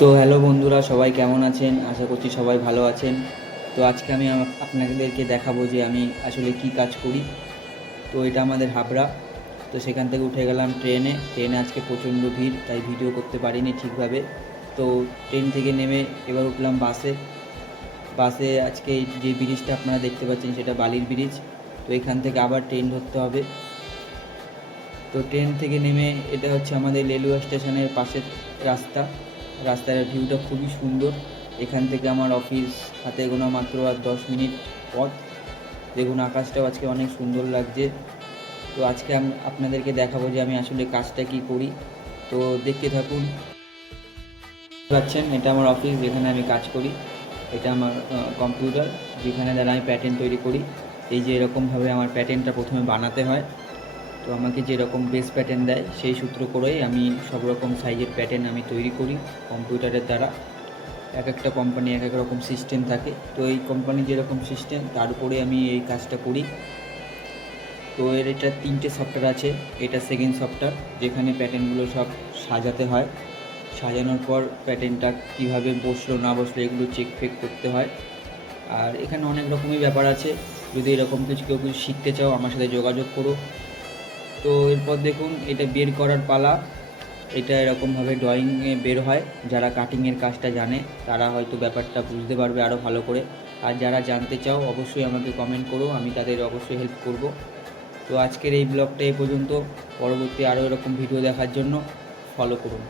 তো হ্যালো বন্ধুরা, সবাই কেমন আছেন? আশা করছি সবাই ভালো আছেন। তো আজকে আমি আপনাদেরকে দেখাবো যে আমি আসলে কি কাজ করি। তো এটা আমাদের হাবড়া। তো সেখান থেকে উঠে গেলাম ট্রেনে আজকে প্রচণ্ড ভিড়, তাই ভিডিও করতে পারিনি ঠিকভাবে। তো ট্রেন থেকে নেমে এবার উঠলাম বাসে আজকে এই যে ব্রিজটা আপনারা দেখতে পাচ্ছেন সেটা বালির ব্রিজ। তো এখান থেকে আবার ট্রেন ধরতে হবে। তো ট্রেন থেকে নেমে এটা হচ্ছে আমাদের রেলওয়ে স্টেশনের পাশের রাস্তার ভিউটা খুবই সুন্দর। এখান থেকে আমার অফিস হাতে গোনা মাত্র আর 10 মিনিট পথ। দেখুন আকাশটাও আজকে অনেক সুন্দর লাগছে। তো আজকে আপনাদেরকে দেখাবো যে আমি আসলে কাজটা কি করি। তো দেখতে থাকুন। পাচ্ছেন, এটা আমার অফিস যেখানে আমি কাজ করি। এটা আমার কম্পিউটার, যেখানে দ্বারা আমি প্যাটার্ন তৈরি করি। এই যে এরকমভাবে আমার প্যাটার্নটা প্রথমে বানাতে হয়। তো আমাকে যেরকম বেস প্যাটার্ন দেয় সেই সূত্র করেই আমি সব রকম সাইজের প্যাটার্ন আমি তৈরি করি কম্পিউটারের দ্বারা। এক একটা কোম্পানি এক এক রকম সিস্টেম থাকে, তো এই কোম্পানির যেরকম সিস্টেম তার উপরে আমি এই কাজটা করি। তো এটা 3টে সফটওয়্যার আছে। এটা সেকেন্ড সফটওয়্যার, যেখানে প্যাটার্নগুলো সব সাজাতে হয়। সাজানোর পর প্যাটার্নটা কীভাবে বসলো না বসলো এগুলো চেক ফেক করতে হয়। আর এখানে অনেক রকমই ব্যাপার আছে। যদি এরকম কেউ কিছু শিখতে চাও আমার সাথে যোগাযোগ করো। তো এরপর দেখুন, এটা বের করার পালা। এটা এরকমভাবে ড্রয়িংয়ে বের হয়। যারা কাটিংয়ের কাজটা জানে তারা হয়তো ব্যাপারটা বুঝতে পারবে আরও ভালো করে। আর যারা জানতে চাও অবশ্যই আমাকে কমেন্ট করো, আমি তাদের অবশ্যই হেল্প করব। তো আজকের এই ব্লগটা এ পর্যন্ত। পরবর্তী আরও এরকম ভিডিও দেখার জন্য ফলো করুন।